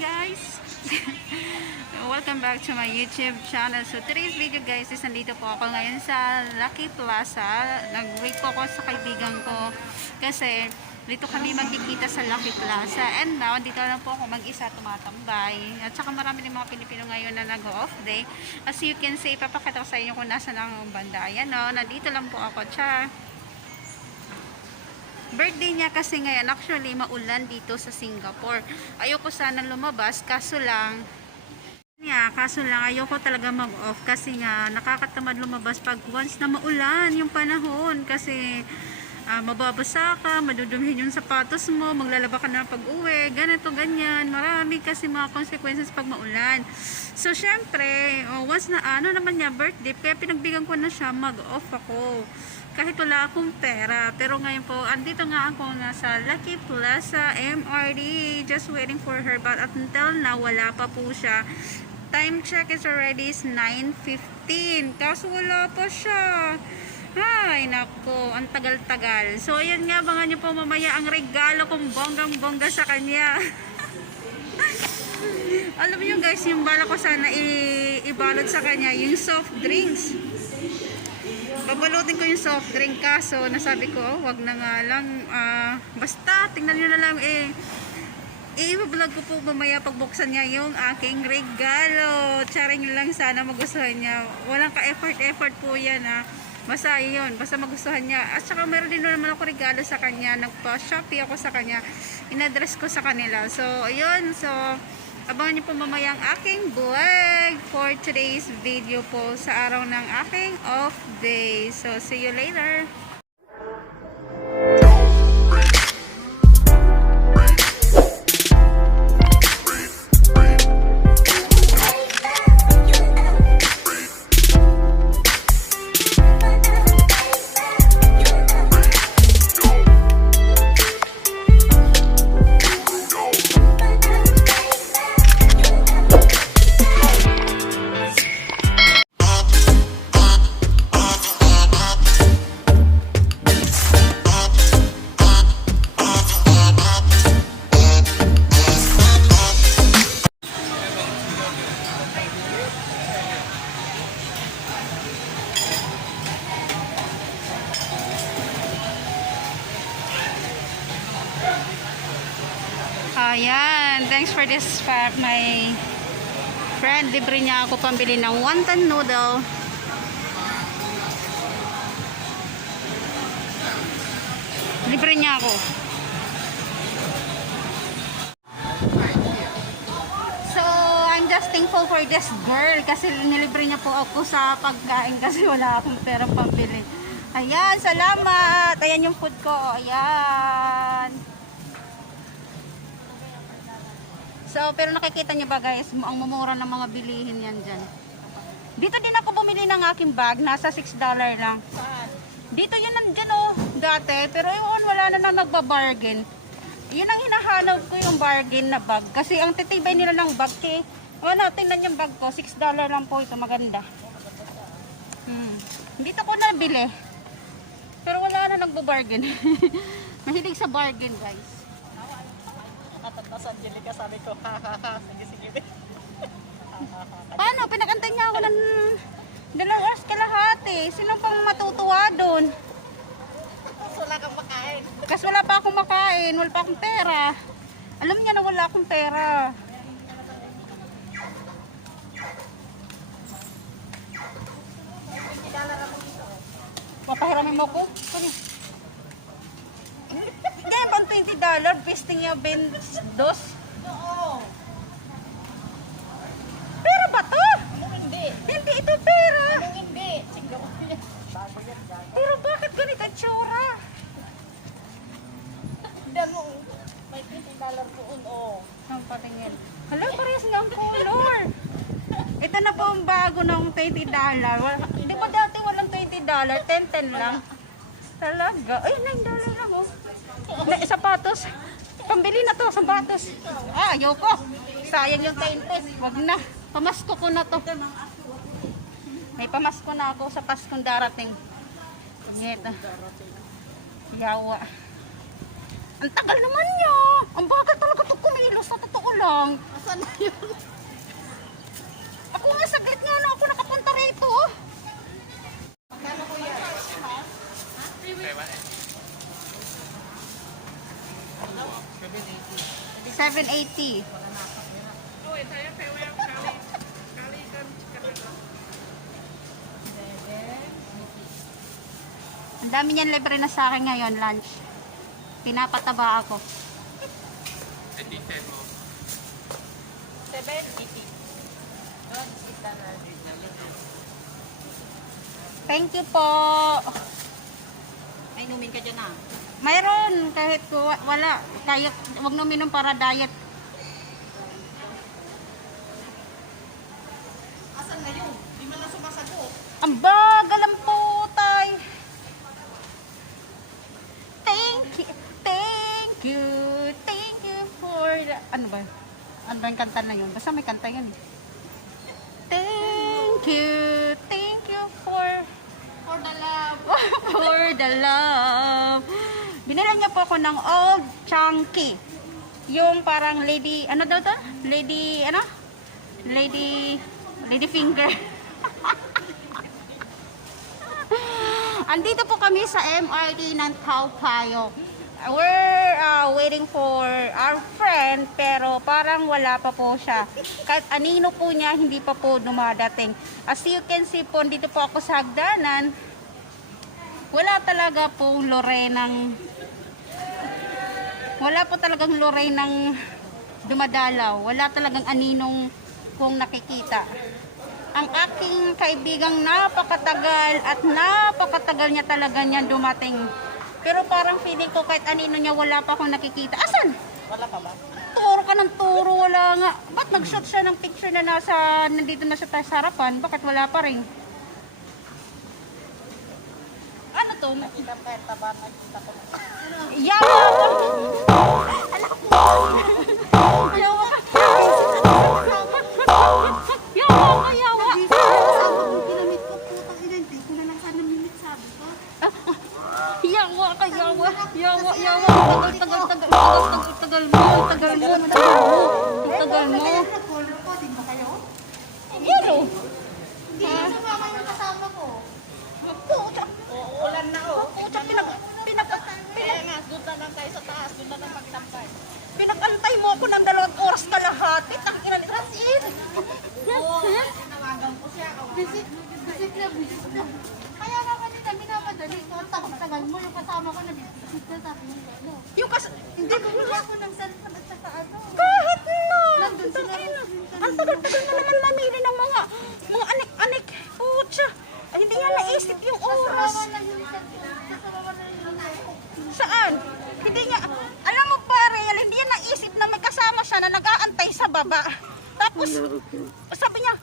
guys! Welcome back to my YouTube channel. So today's video guys is nandito po ako ngayon sa Lucky Plaza. Nag-wait po ako sa kaibigan ko kasi dito kami magkikita sa Lucky Plaza. And now, dito lang po ako mag-isa tumatambay. At saka marami ng mga Pilipino ngayon na nag-off day. As you can see, papakita ko sa inyo kung nasa ang banda. Ayan o, nandito lang po ako. Char! Birthday niya kasi ngayon, actually maulan dito sa Singapore. Ayoko sana lumabas, kaso lang ayoko talaga mag-off kasi nga nakakatamad lumabas pag once na maulan yung panahon kasi mababasa ka, madudumihin yung sapatos mo, maglalaba ka na pag-uwi, ganito, ganyan. Marami kasi mga consequences pag maulan. So, syempre, once na naman niya birthday, kaya pinagbigyan ko na siya, mag-off ako. Kahit wala akong pera. Pero ngayon po, andito nga ako nasa Lucky Plaza, MRT, just waiting for her. But until now, wala pa po siya. Time check is already 9:15. Kaso wala pa siya. Ay, nako, ang tagal-tagal. So, ayan nga, abangan niyo po mamaya ang regalo kong bonggang-bongga sa kanya. Alam niyo guys, yung bala ko sana ibalot sa kanya, yung soft drinks. Babalutin ko yung soft drink kaso nasabi ko, wag na nga lang, basta, tingnan nyo na lang i-vlog ko po mamaya pagbuksan niya yung aking regalo. Charing lang, sana magustuhan niya. Walang ka-effort po yan basta yun, basta magustuhan niya. At saka meron din naman ako regalo sa kanya, nagpa-shopee ako sa kanya, in-address ko sa kanila. So, ayun, so abangan niyo po mamaya ang aking vlog for today's video po sa araw ng aking off day. So, see you later! Ayan, thanks for this my friend, libre niya ako pambili ng wonton noodle. Libre niya ako. So, I'm just thankful for this girl kasi nilibre niya po ako sa pagkain kasi wala akong perang pambili. Ayan, salamat. Ayan yung food ko. Ayan. So, pero nakikita niyo ba guys, ang mumura ng mga bilihin yan dyan. Dito din ako bumili ng aking bag, nasa $6 lang. Dito yun nandyan dati, pero yun wala na nagbabargain. Yun ang hinahanap ko, yung bargain na bag. Kasi ang titibay nila ng bag, tingnan yung bag ko, $6 lang po ito, maganda. Dito ko nabili. Pero wala na nagbabargain. Mahilig sa bargain guys. Tapos Angelica, sabi ko, sige. Paano? Pinakantay niya ako ng 2 oras kalahati. Sino pang matutuwa doon? Tapos wala kang makain. Kasi wala pa akong makain, wala pa akong pera. Alam niya na wala akong pera. Papahiramin mo ko? Hindi, pang $20, pisting niya $22. Oo. Pera ba to? Anong hindi? Hindi ito pera. Anong hindi? Singapore yan. Bago yan. Pero bakit ganito ang tsura? Hindi mo, may $20 doon, Ang patingin. Hala, parehas nga ang color. Ito na po ang bago ng $20. Hindi ba dati walang $20? 10 lang. Talaga. Ay, $9 lang sapatos. Pambili na to, sapatos. Ayoko. Sayang yung 20. Wag na. Pamasko ko na to. May pamasko na ako sa Paskong darating. Punyeta. Yawa. Ang tagal naman niya. Ang bagal talaga ito kumilos. Sa totoo lang. Asan na yun? Ako nga, saglit nga na ako nakapunta rito. Magkano ko yan? Ha? 780. Ang dami niyan libre na sa akin ngayon, lunch. Pinapataba ako. 780. Thank you po. May inumin ka dyan ah. Mayroon, kahit wala. Kaya, huwag na uminom para diet. Asan na yun? Di man na sumasagot. Ang bagal ang putay. Thank you for the... Ano ba? Ano ba yung kanta na yun? Basta may kanta yun. Thank you for For the love. for the love. Binila niya po ako ng Old Chunky. Yung parang lady, ano daw to? Lady, ano? Lady finger. Andito po kami sa MRT ng Tao Payo. We're waiting for our friend pero parang wala pa po siya. Kahit anino po niya, hindi pa po dumadating. As you can see po, dito po ako sa hagdanan. Wala talaga po Lorenang, wala po talagang Lorenang dumadalaw. Wala talagang aninong kung nakikita. Ang aking kaibigang napakatagal niya talaga niyan dumating. Pero parang feeling ko kahit anino niya wala pa akong nakikita. Asan? Wala pa ba? Turo ka ng turo, wala nga. Ba't nag-shoot siya ng picture na nandito na siya sa harapan? Bakit wala pa rin? Ano to? Nakita pa yung taba. Nakita ko na. Yawa! Anak mo! Yawa ka! Yawa ka, yawa! Ginamit ko putang ina. Hindi ko na lang sana minute sabi ko. Yawa ka, yawa! Yawa! Tagal mo! Nag-color ko. Di ba kayo? Yan o! Hindi na sumama yung kasama ko. Puta! Ulan na oh. Pinag- Kaya nga, doon na lang tayo sa taas. Doon na lang magtampay. Pinag-antay mo ako ng 2 oras kalahati. Takina ni Rasin! Oo, tinawagan ko siya. Visit na. Kaya nga kanina, minamadali ko. Ang tagal mo, yung kasama ko nag-visit na sa akin. Yung hindi ko Wala ko ng cellphone at saka ano. kahit na! Nandun sila. Ang tagal-tagal na naman mamili ng mga anik-anik. Putya! Ay, hindi niya naisip yung oras. Kasama na yung kasama na yung Saan? Hindi niya, alam mo pare, hindi niya naisip na may kasama siya na nag-aantay sa baba. Tapos, sabi niya,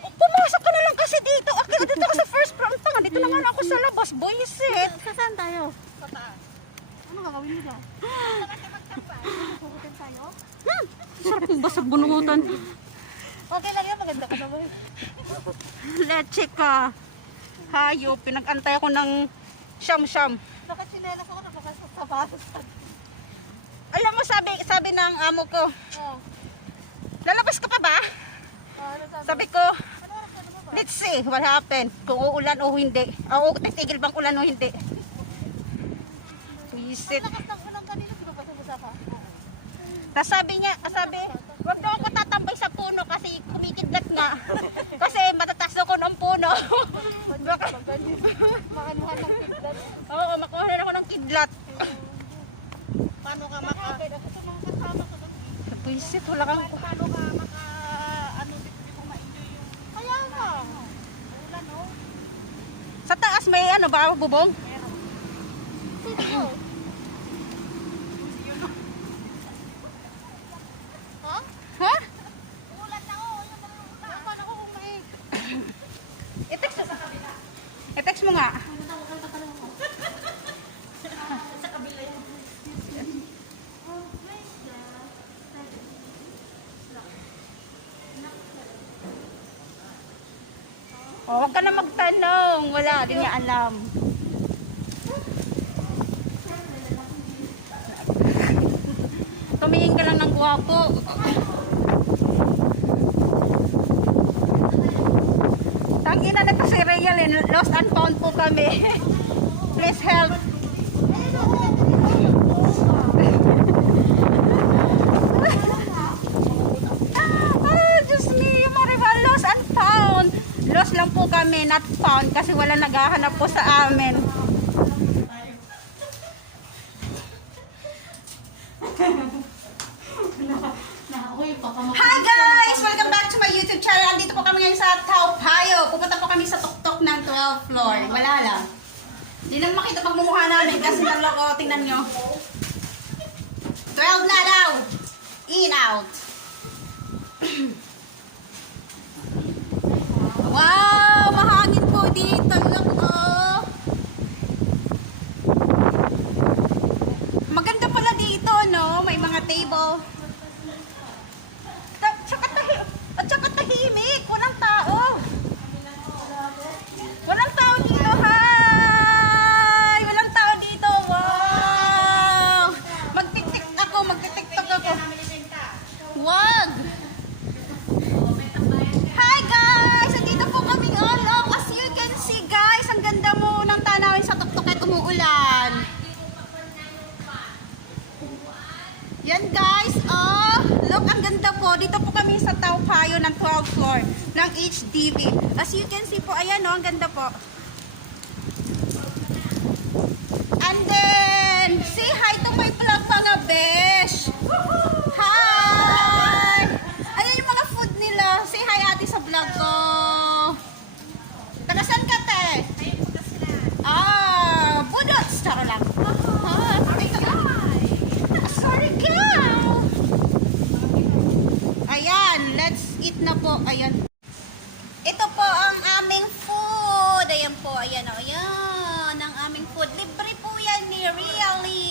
pumasok ka na lang kasi dito. Okay, dito ka sa first floor. Ang tanga, dito na nga ako sa labas. Boyset. Saan tayo? Sa taas. Ano gagawin mo dyan? Puputin tayo? Sarap yung basag bunutan. Okay lang yan, maganda ka naman. Leche ka. Hayo, pinag-antay ako ng siyam-siyam. Nakatsinelas ako, nakakasapatos. Alam mo, sabi ng amo ko, Oh. lalabas ka pa ba? Ano Sabi ko, let's see what happened. Kung uulan o hindi. O titigil bang ulan o hindi. Visit. Lakas ng ulang kanina, pinapasa-basa ka. Tapos sabi niya, wag daw ako tatambay sa puno kasi kumikidlat nga. Kasi matataas ako ng puno. Baka, Makanuhan ng kidlat. oo, makuha rin ako ng kidlat. Paano ka maka... Ako sa mga kasama ko. Visit, wala kang... Paano ka maka... Ano, di ko ma-enjoy yung... Kaya nga. Ulan, oh. Sa taas may ano ba, bubong? Sino? Ha? Ha? Ulan na, oh. Paano ko kung may... I-text mo nga. Sa kabila yun. Oh, wag ka na magtanong. Wala, din niya alam. gwapo. Tangina na to si Real, lost and found po kami. Please help. Diyos me, Marival, lost and found. Lost lang po kami, not found, kasi wala naghahanap po sa amin. Hi guys! Welcome back to my YouTube channel. Andito po kami ngayon sa Tao Payo. Pupunta po kami sa tuktok ng 12th floor. Wala lang. Hindi lang makita pagmumukha namin kasi naloko. Tingnan nyo. 12 na daw. In, out. Wow! Mahangin po dito. Look, oh. Maganda pala dito, no? May mga table. At saka tahimik. Walang tao. Walang tao dito. Hi! Walang tao dito. Wow! Magtitiktok ako. Wag! Hi guys! Andito po kaming alok. As you can see guys, ang ganda mo ng tanawin sa tuktok at umuulan. Yan guys, oh! Look, ang ganda po. Dito po kami sa Tao Payo ng 12th floor ng HDB. As you can see po, ayan oh, ang ganda po. And then, say hi to my vlog mga besh! Hi! Ayan yung mga food nila. Say hi ate sa vlog ko. Taga saan ka te? Ah, budots. Tara lang. Sorry girl! Ayan, let's eat na po. Ayan. Ito po ang aming food. Ayan po, ayan o. Ayan, ang aming food. Libre po yan ni Really.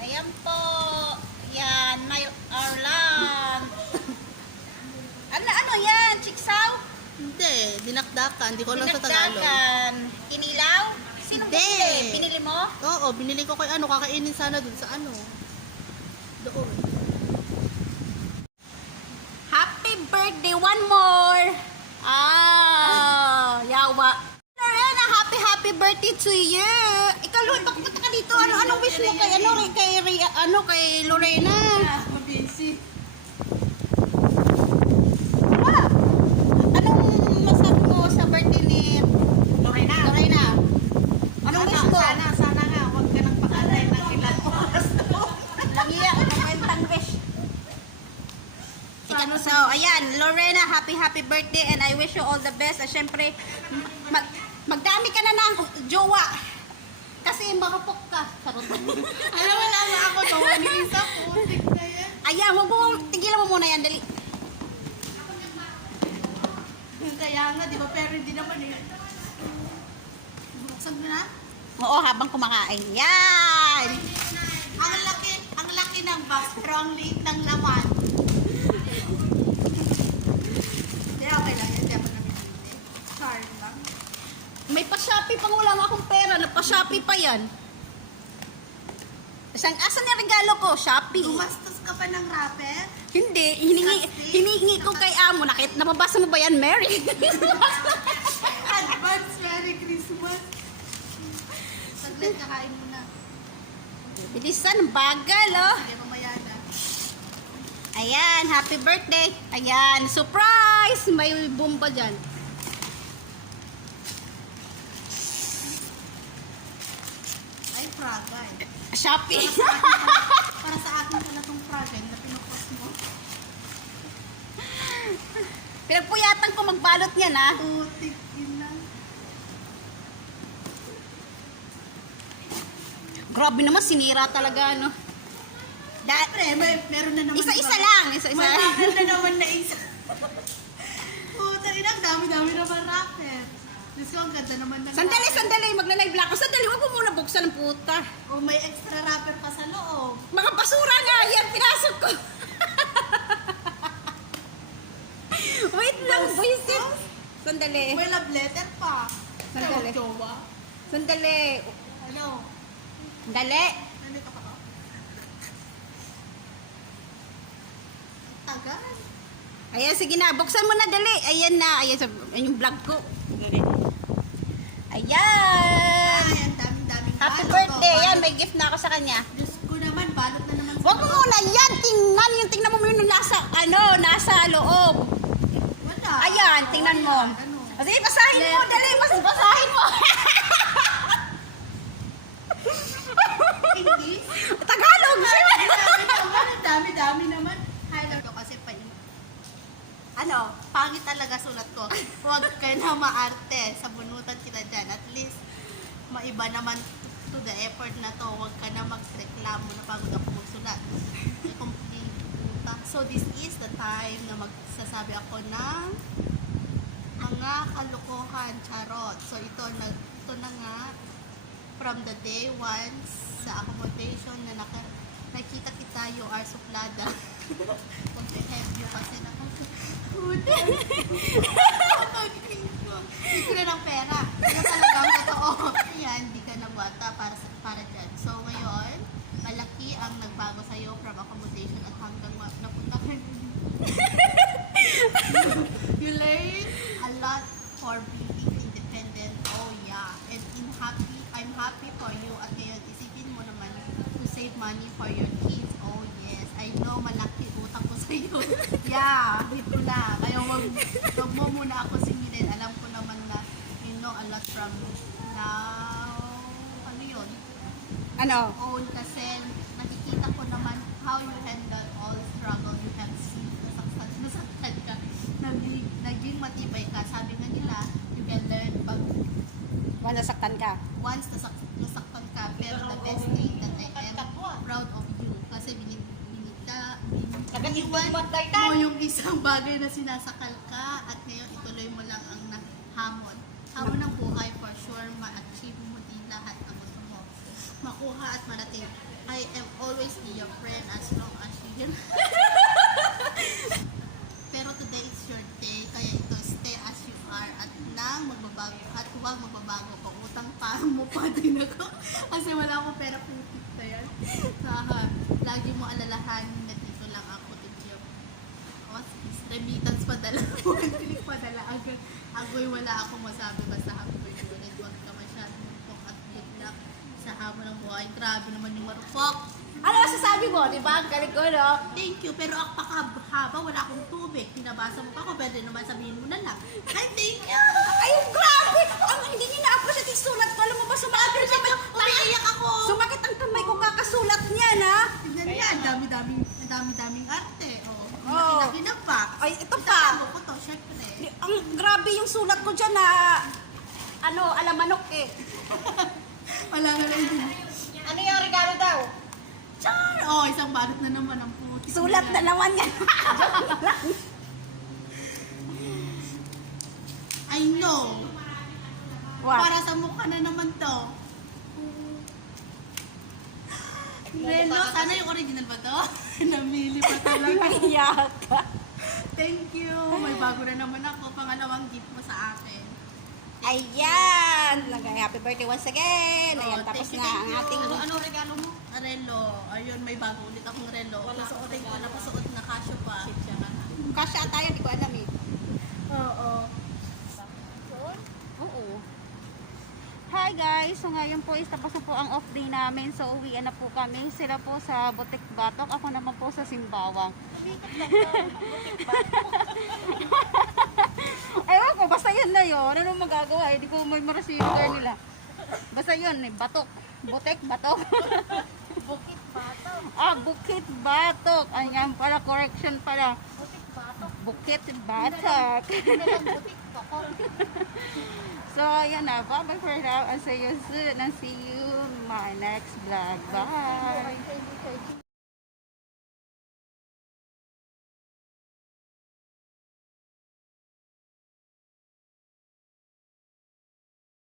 Ayan po. Ayan, may Arlan. Ano yan? Chiksaw? Hindi, dinakdakan. Hindi ko lang sa Tagalog. Dinagdagan. Kinilaw? Sino Hindi. binili? Binili mo? Oo, binili ko kay ano, kakainin sana dun sa ano. Doon. Happy birthday! One more! Ah, yawa. Lorena, happy birthday to you! Ikaw, Lord, papunta ka dito. Anong wish mo kay, kay Lorena? Busy. Ah, anong masabi mo sa birthday ni Lorena? Anong wish mo? Sana nga, huwag ka nang pakatay ng ilang oras doon. Langiya, kwentang wish. So, ayan, Lorena, happy birthday and I wish you all the best. At syempre, magdami ka na ng jowa. Kasi makapok ka. Charot. Alam mo lang ako, gawa ni isa po. Ayan, tigilan mo muna yan, dali. Kaya nga, di ba? Pero hindi naman eh. Buksan mo na? Oo, habang kumakain. Yan! Ang laki ng box, pero ang liit ng laman. Kaya okay lang yan, kaya pa namin hindi. Sorry lang. May pa-Shopee pang wala nga akong pera. Nagpa-Shopee pa yan. Asan yung regalo ko? Shopee. Gumastos ka pa ng rapper? Hindi, hiningi ko kay Amo. Nababasa mo ba yan, Mary? Advance Merry Christmas. Saglit, kakain mo na. Bilisan, bagal, oh. Sige, mamaya na. Ayan, happy birthday. Ayan, surprise! May bomba dyan. Ay, Praga eh. Shopee. Para sa akin pala itong Praga na pinukos mo. Pinagpuyatan ko magbalot niyan, ha? Putik, yun lang. Grabe naman, sinira talaga, no? Pre, meron na naman. Isa-isa lang, isa-isa May lang. rapper na naman na isa. Puta rin, ang dami-dami naman rapper. Diyos ko, ang ganda naman ng Sandali, magla-live lang ako. Sandali, wag mo muna buksan ng puta. O may extra rapper pa sa loob. Mga basura nga, yan, pinasok ko. Wait lang, buisit. Sandali. May love letter pa. Sandali. Jowa. Sandali. Ano? Dali. Nandito ka pa? tagal. Ayan, sige na. Buksan mo na, dali. Ayan na. Ayan, yung vlog ko. Ayan. Ay, ang daming Happy balot, birthday. oh. Ayan, may gift na ako sa kanya. Diyos ko naman, balot na naman. Huwag mo muna yan. Tingnan mo yung nasa loob. Wala. Ayan, tingnan mo. Ano? Sige, basahin mo. Dali, basahin mo. English? Tagalog. Ang dami naman. Highlight ko kasi ano, pangit talaga sulat ko. Huwag ka na maarte. Sabunutan kita dyan. At least, maiba naman to the effort na to. Huwag ka na magreklamo na pagod ako magsulat. So, this is the time na magsasabi ako ng mga kalokohan, charot. So, ito na nga, from the day once sa accommodation na nakita kita, you are suplada. Huwag na-have you kasi hindi ko na ng pera. Ito talagang totoo. Ayan, hindi ka nagwata para dyan. So, ngayon, malaki ang nagbago sa'yo from accommodation at hanggang napunta ka You learn a lot for being independent. Oh yeah. And I'm happy for you. At ngayon, isipin mo naman to save money for your kids. Oh yes. I know, malaki utang ko sa'yo. Yeah, dito na. Kaya wag mo muna ako singilin. Alam ko naman na you know a lot from now. Ano yun? Ano? Own kasi nakikita ko naman how you handle all struggle you have seen. Nasaktan ka. Naging matibay ka. Sabi nga nila, you can learn pag Nasaktan ka. once nasaktan ka. Pero the best thing that I am proud of you. Kasi biniwan mo yung isang bagay na sinasakal ka at ngayon ituloy mo lang ang hamon. Hamon ng buhay for sure ma-achieve mo din lahat ng gusto mo. Makuha at marating. I am always be your friend as long as you Pero today is your day, kaya ito stay as you are at magbabago at huwag magbabago pa. Utang pa mo pa din ako kasi wala akong pera putik na yan. Lagi mo alalahanin na dito lang ako to remittance padala. Click padala. Agoy wala akong masabi basta happy birthday ulit. Huwag ka masyadong mupok at good luck sa hamon ng buhay. Grabe naman yung marupok. Ano masasabi mo? Diba? Ang galing ko, no? Thank you, pero haba wala akong tubig. Pinabasa mo pa ako, pwede naman sabihin mo na lang. Ay, thank you! Ay, grabe! Hindi niya na-appreciate yung sulat ko. Alam mo ba, sumakit ang kamay. Umiiyak ako! Sumakit ang kamay ko kakasulat niya, na? Tignan niya, ang dami-daming arte. Oh. Oo. Laki na pa. Ay, ito pa. Itago ko to, syempre. Ang grabe yung sulat ko dyan, na... alamanok eh. Wala nga lang din. Ano yung regalo daw? Char! Oh, isang balot na naman ang puti. Sulat na naman yan. I know. What? Para sa mukha na naman to. Relo, sana yung original ba to? Namili pa talaga. Iyak ka. Thank you. May bago na naman ako. Pangalawang gift mo sa akin. Ayan! Happy birthday once again! Ayan, Oh, tapos thank you, na thank ang you. ating... Ano regalo mo? Relo. Ayun, may bago ulit akong relo. Napasuotin ko, napasuot na kasyo pa. Kasya tayo, di ko alam eh. Oo. Oo. Hi guys! So ngayon po is tapos na po ang off day namin. So uwian na po kami. Sila po sa Butik Batok. Ako naman po sa Simbawang. Ewan ko, basta yun na yun. Ano magagawa? Hindi ko may receiver nila. Basta yun, Batok. Butik Batok. Bukit Batok. Bukit Batok. Ayan pala, correction pala. Bukit Batok. Bukit Batok. Bukit Batok. So, ayan na. Bye-bye for now. I'll see you soon and see you in my next vlog. Bye!